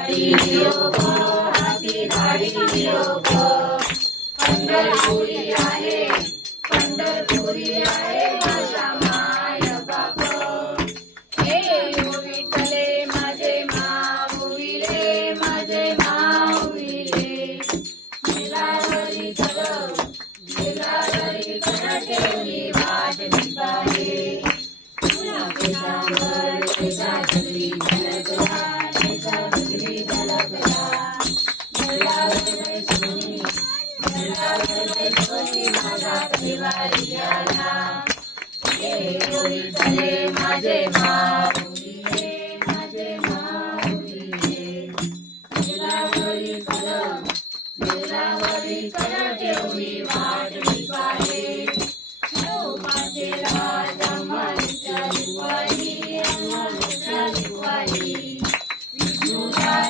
हाती दाढी योग पंढरपुरी आहे माझा माय बाप हे विठले माझे माऊलीले माझे माऊलीले मिलावरी ठेवली वाट निभावे पुन्हा पेशावर पेशा चक्री झलकला पेशा चक्री झलकला सोनी माझा परिवारी आला हे विठले माझे माऊलीले माझे माऊलीले मिलावरी कलम ठेवली